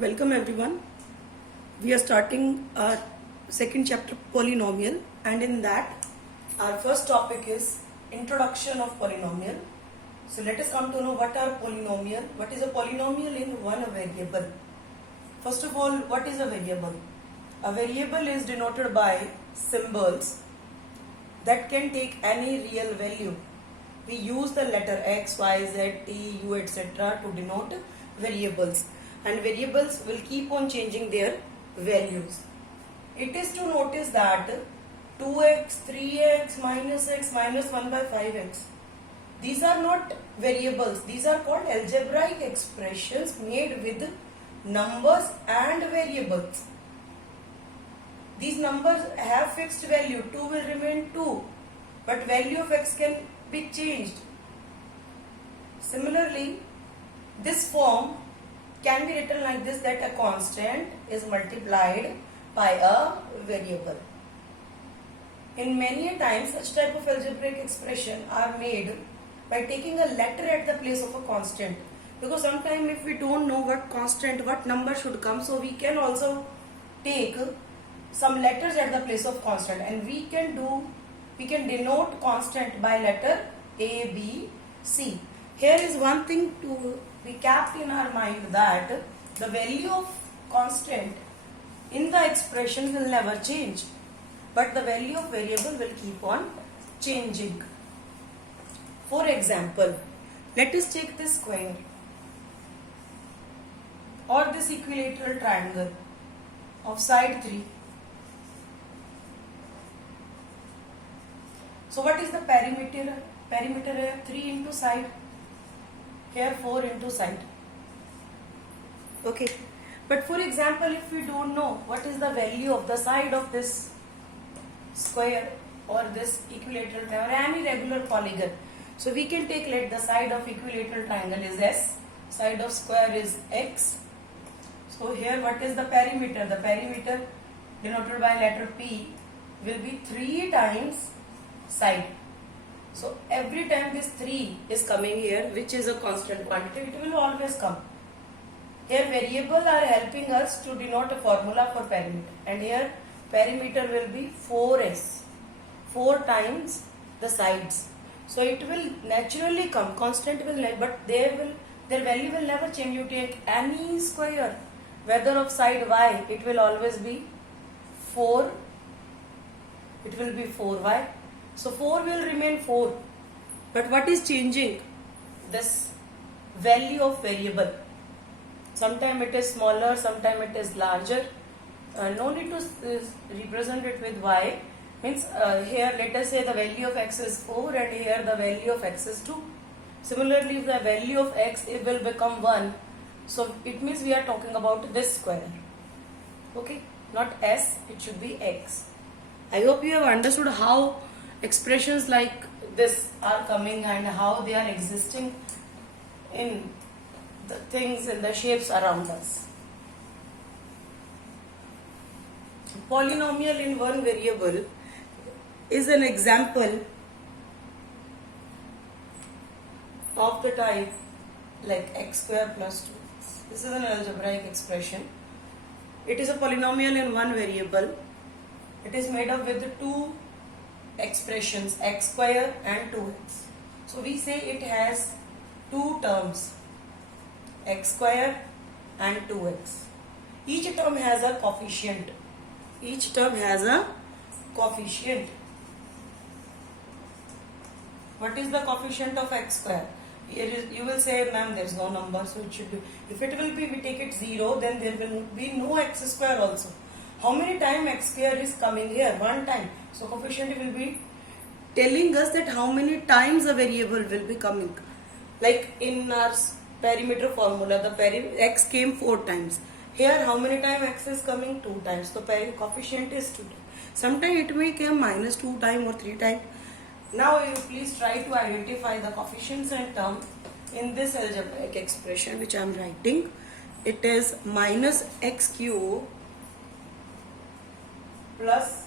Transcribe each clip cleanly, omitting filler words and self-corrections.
Welcome everyone. We are starting our second chapter polynomial, and in that our first topic is introduction of polynomial. So let us come to know what are polynomial. What is a polynomial in one variable? First of all, what is a variable? A variable is denoted by symbols that can take any real value. We use the letter x, y, z, t, u, etc. to denote variables, and variables will keep on changing their values. It is to notice that 2x, 3x, minus x, minus 1 by 5x, these are not variables. These are called algebraic expressions made with numbers and variables. These numbers have fixed value. 2 will remain 2, but value of x can be changed. Similarly, this form can be written like this, that a constant is multiplied by a variable. In many times, such type of algebraic expression are made by taking a letter at the place of a constant. Because sometimes if we don't know what constant, what number should come, so we can also take some letters at the place of constant, and we can denote constant by letter A, B, C. Here is one thing to be kept in our mind, that the value of constant in the expression will never change, but the value of variable will keep on changing. For example, let us take this square or this equilateral triangle of side 3. So what is the perimeter? Perimeter is 3 into side. Here 4 into side. Okay. But for example, if we don't know what is the value of the side of this square or this equilateral triangle or any regular polygon, so we can take, let the side of equilateral triangle is s, side of square is x. So here what is the perimeter? The perimeter denoted by letter P will be 3 times side. So every time this 3 is coming here, which is a constant quantity, it will always come. Here variable are helping us to denote a formula for perimeter, and here perimeter will be 4s, 4 times the sides. So it will naturally come, constant will never, but their value will never change. You take any square, whether of side y, it will always be 4, it will be 4y. So 4 will remain 4, but what is changing? This value of variable. Sometime it is smaller, sometime it is larger. No need to represent it with y. Means here let us say the value of x is 4 and here the value of x is 2. Similarly, if the value of x, it will become 1. So it means we are talking about this square. Okay, not s, it should be x. I hope you have understood how expressions like this are coming and how they are existing in the things and the shapes around us. Polynomial in one variable is an example of the type like x square plus 2x. This is an algebraic expression. It is a polynomial in one variable. It is made up with two expressions, x square and 2x. So we say it has two terms, x square and 2x. Each term has a coefficient. Each term has a coefficient. What is the coefficient of x square? Here is, you will say, ma'am, there is no number, so it should be. If it will be, we take it 0, then there will be no x square also. How many times x square is coming here? 1 time. So coefficient will be telling us that how many times a variable will be coming. Like in our perimeter formula, the x came 4 times. Here how many times x is coming? 2 times. So coefficient is 2 times. Sometimes it may come minus 2 times or 3 times. Now you please try to identify the coefficients and term in this algebraic expression which I am writing. It is minus x cube plus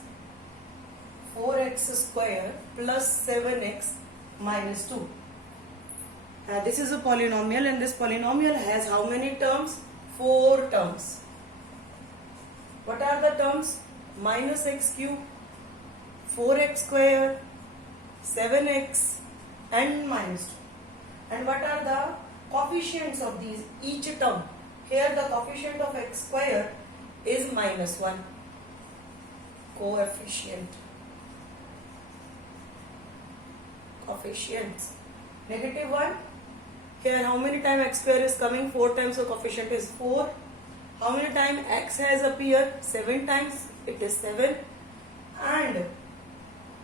4x square plus 7x minus 2. This is a polynomial, and this polynomial has how many terms? 4 terms. What are the terms? Minus x cube, 4x square, 7x and minus 2. And what are the coefficients of these each term? Here the coefficient of x square is minus 1. Coefficients. Negative 1. Here how many times x square is coming? 4 times, so coefficient is 4. How many times x has appeared? 7 times, it is 7. And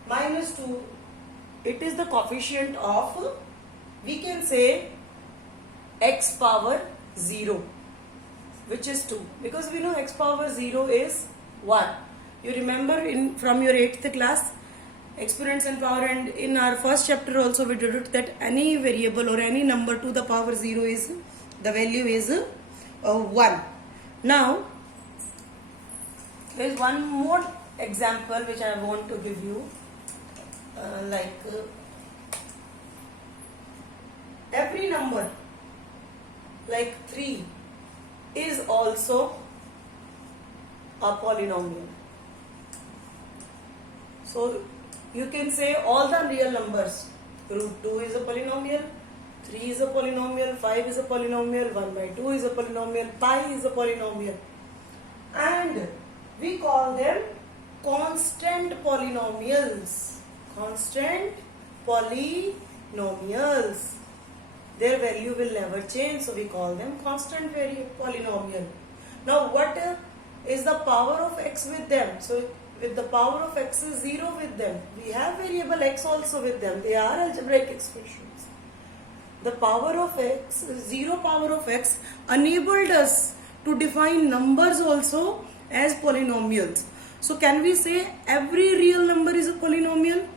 minus 2, it is the coefficient of, we can say, x power 0, which is 2, because we know x power 0 is 1. You remember from your 8th class exponents and power, and in our first chapter also we did it, that any variable or any number to the power 0 is, the value is 1. Now there is one more example which I want to give you, every number like 3 is also a polynomial. So you can say all the real numbers, root 2 is a polynomial, 3 is a polynomial, 5 is a polynomial, 1 by 2 is a polynomial, pi is a polynomial, and we call them constant polynomials. Constant polynomials. Their value will never change, so we call them constant polynomial. Now what is the power of x with them? So with the power of x is 0 with them. We have variable x also with them. They are algebraic expressions. The power of x, 0 power of x, enabled us to define numbers also as polynomials. So can we say every real number is a polynomial?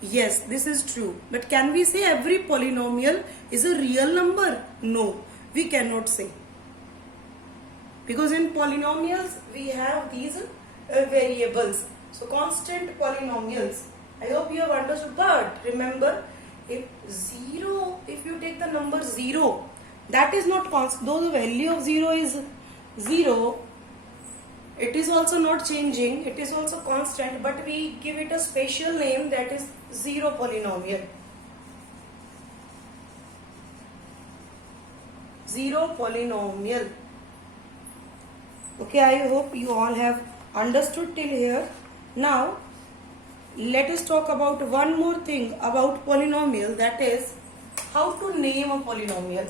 Yes, this is true. But can we say every polynomial is a real number? No, we cannot say. Because in polynomials we have these variables. So constant polynomials. I hope you have understood. But remember, if you take the number 0, that is not constant. Though the value of 0 is 0, it is also not changing. It is also constant, but we give it a special name, that is 0 polynomial. 0 polynomial. Okay, I hope you all have understood till here. Now let us talk about one more thing about polynomial, that is how to name a polynomial.